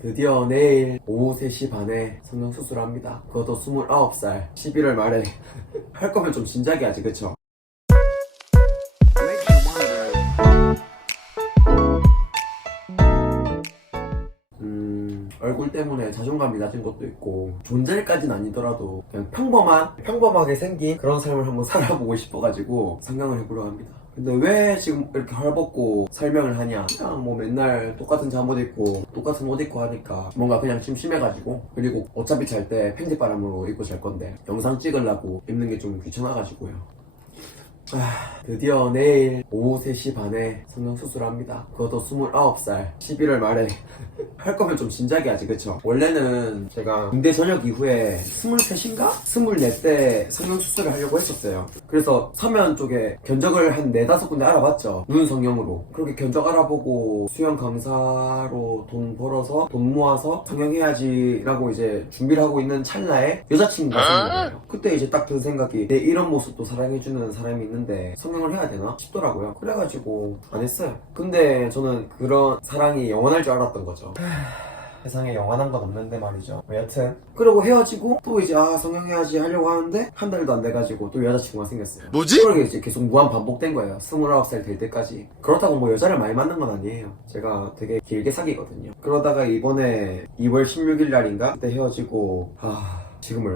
드디어 내일 오후 3시 반에 성형수술합니다. 그것도 29살 11월 말에 할 거면 좀 진작에 하지, 그쵸? 얼굴 때문에 자존감이 낮은 것도 있고 존잘까지는 아니더라도 그냥 평범하게 생긴 그런 삶을 한번 살아보고 싶어가지고 성형을 해보려고 합니다. 근데 왜 지금 이렇게 헐벗고 설명을 하냐, 그냥 뭐 맨날 똑같은 잠옷 입고 똑같은 옷 입고 하니까 뭔가 그냥 심심해가지고, 그리고 어차피 잘 때 팬티바람으로 입고 잘 건데 영상 찍으려고 입는 게 좀 귀찮아가지고요. 드디어 내일 오후 3시 반에 성형수술합니다. 그것도 29살 11월 말에 할 거면 좀 진작에 하지, 그쵸? 원래는 제가 군대 전역 이후에 23인가? 24때 성형수술을 하려고 했었어요. 그래서 서면 쪽에 견적을 한 4-5군데 알아봤죠. 눈 성형으로. 그렇게 견적 알아보고 수영 강사로 돈 벌어서 돈 모아서 성형해야지 라고 이제 준비를 하고 있는 찰나에 여자친구가 생긴 거예요. 그때 이제 딱 든 생각이, 내 이런 모습도 사랑해주는 사람이 있는데 성형을 해야 되나 싶더라고요. 그래가지고 안 했어요. 근데 저는 그런 사랑이 영원할 줄 알았던 거죠. 세상에 영원한 건 없는데 말이죠. 여튼 그러고 헤어지고 또 이제 성형해야지 하려고 하는데 한 달도 안 돼가지고 또 여자친구가 생겼어요. 뭐지? 그러게 이제 계속 무한 반복된 거예요. 29살 될 때까지. 그렇다고 뭐 여자를 많이 만난 건 아니에요. 제가 되게 길게 사귀거든요. 그러다가 이번에 2월 16일 날인가 그때 헤어지고 지금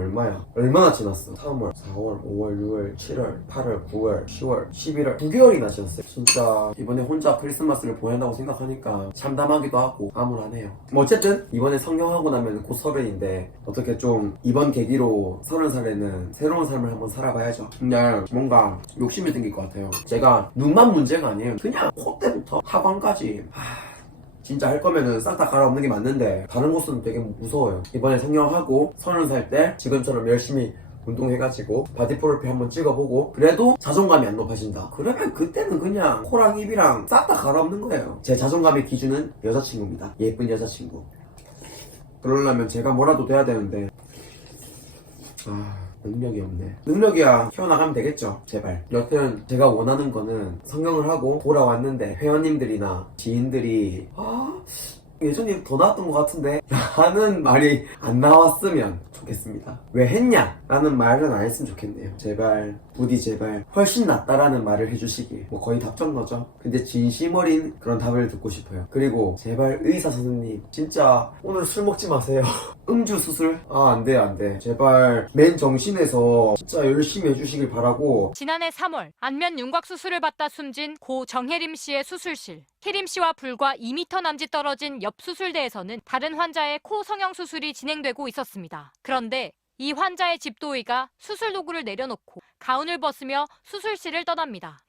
얼마나 지났어? 3월, 4월, 5월, 6월, 7월, 8월, 9월, 10월, 11월 9개월이나 지났어요. 진짜 이번에 혼자 크리스마스를 보낸다고 생각하니까 참담하기도 하고 암울하네요. 뭐 어쨌든 이번에 성형하고 나면 곧 30인데 어떻게 좀 이번 계기로 30살에는 새로운 삶을 한번 살아봐야죠. 근데 뭔가 욕심이 생길 것 같아요. 제가 눈만 문제가 아니에요. 그냥 콧대부터 하관까지 진짜 할 거면은 싹 다 갈아엎는 게 맞는데 다른 곳은 되게 무서워요. 이번에 성형하고 30살 때 지금처럼 열심히 운동해가지고 바디 프로필 한번 찍어보고 그래도 자존감이 안 높아진다, 그러면 그때는 그냥 코랑 입이랑 싹 다 갈아엎는 거예요. 제 자존감의 기준은 여자친구입니다. 예쁜 여자친구. 그러려면 제가 뭐라도 돼야 되는데 능력이 없네. 능력이야 키워나가면 되겠죠, 제발. 여튼 제가 원하는 거는 성형을 하고 돌아왔는데 회원님들이나 지인들이 예전에 더 나았던 것 같은데 라는 말이 안 나왔으면 좋겠습니다. 왜 했냐? 라는 말은 안 했으면 좋겠네요. 제발, 부디 제발 훨씬 낫다라는 말을 해주시길. 뭐 거의 답정 거죠. 근데 진심 어린 그런 답을 듣고 싶어요. 그리고 제발 의사 선생님 진짜 오늘 술 먹지 마세요. 음주 수술? 안돼. 제발 맨 정신에서 진짜 열심히 해주시길 바라고. 지난해 3월 안면 윤곽 수술을 받다 숨진 고 정혜림 씨의 수술실. 혜림 씨와 불과 2m 남짓 떨어진 옆 수술대에서는 다른 환자의 코 성형 수술이 진행되고 있었습니다. 그런데 이 환자의 집도의가 수술 도구를 내려놓고 가운을 벗으며 수술실을 떠납니다.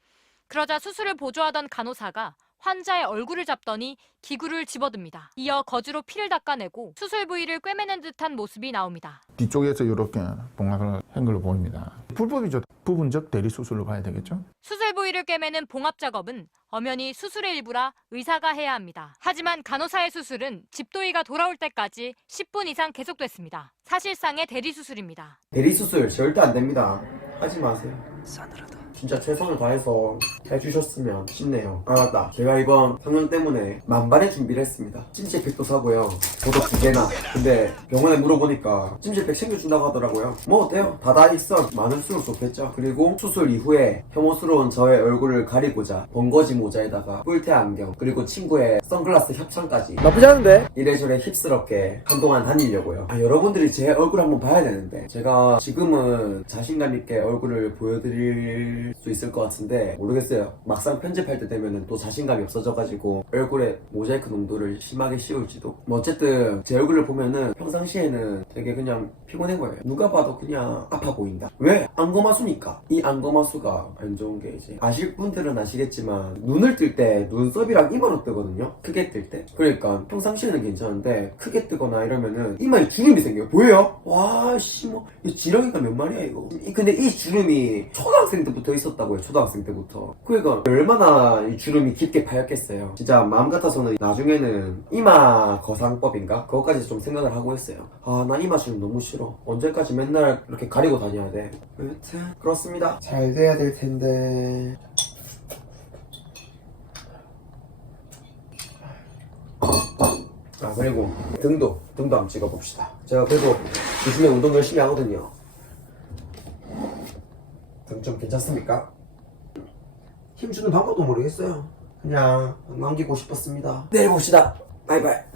그러자 수술을 보조하던 간호사가 환자의 얼굴을 잡더니 기구를 집어듭니다. 이어 거즈로 피를 닦아내고 수술 부위를 꿰매는 듯한 모습이 나옵니다. 뒤쪽에서 이렇게 봉합을 한 걸로 보입니다. 불법이죠. 부분적 대리 수술로 봐야 되겠죠. 수술 부위를 꿰매는 봉합 작업은 엄연히 수술의 일부라 의사가 해야 합니다. 하지만 간호사의 수술은 집도의가 돌아올 때까지 10분 이상 계속됐습니다. 사실상의 대리 수술입니다. 대리 수술 절대 안 됩니다. 하지 마세요. 싸늘하다. 진짜 최선을 다해서 해주셨으면 싶네요. 맞다. 제가 이번 성형 때문에 만반의 준비를 했습니다. 찜질팩도 사고요. 저도 2개나. 근데 병원에 물어보니까 찜질팩 챙겨준다고 하더라고요. 뭐 어때요? 다다익선 많을수록 좋겠죠. 그리고 수술 이후에 혐오스러운 저의 얼굴을 가리고자 번거지 모자에다가 뿔테 안경, 그리고 친구의 선글라스 협찬까지. 나쁘지 않은데? 이래저래 힙스럽게 한동안 다니려고요. 여러분들이 제 얼굴 한번 봐야 되는데 제가 지금은 자신감 있게 얼굴을 보여드릴 수 있을 것 같은데 모르겠어요. 막상 편집할 때 되면은 또 자신감이 없어져가지고 얼굴에 모자이크 농도를 심하게 씌울지도. 뭐 어쨌든 제 얼굴을 보면은 평상시에는 되게 그냥 피곤해 보여요. 누가 봐도 그냥 아파 보인다. 왜? 안검하수니까. 이 안검하수가 안 좋은 게 이제 아실 분들은 아시겠지만 눈을 뜰 때 눈썹이랑 이마로 뜨거든요. 크게 뜰 때. 그러니까 평상시에는 괜찮은데 크게 뜨거나 이러면은 이마에 주름이 생겨요. 보여요? 와씨 뭐 이 지렁이가 몇 마리야 이거. 근데 이 주름이 초등학생 때부터 있었다고요. 초등학생 때부터. 그러니까 얼마나 이 주름이 깊게 파였겠어요. 진짜 마음 같아서는 나중에는 이마 거상법인가? 그것까지 좀 생각을 하고 있어요. 나 이마 주름 너무 싫어. 언제까지 맨날 이렇게 가리고 다녀야 돼. 여튼 그렇습니다. 잘 돼야 될 텐데. 자, 그리고 등도 한번 찍어봅시다. 제가 그래도 요즘에 운동 열심히 하거든요. 등 좀 괜찮습니까? 힘주는 방법도 모르겠어요. 그냥 남기고 싶었습니다. 내일 봅시다. 바이바이.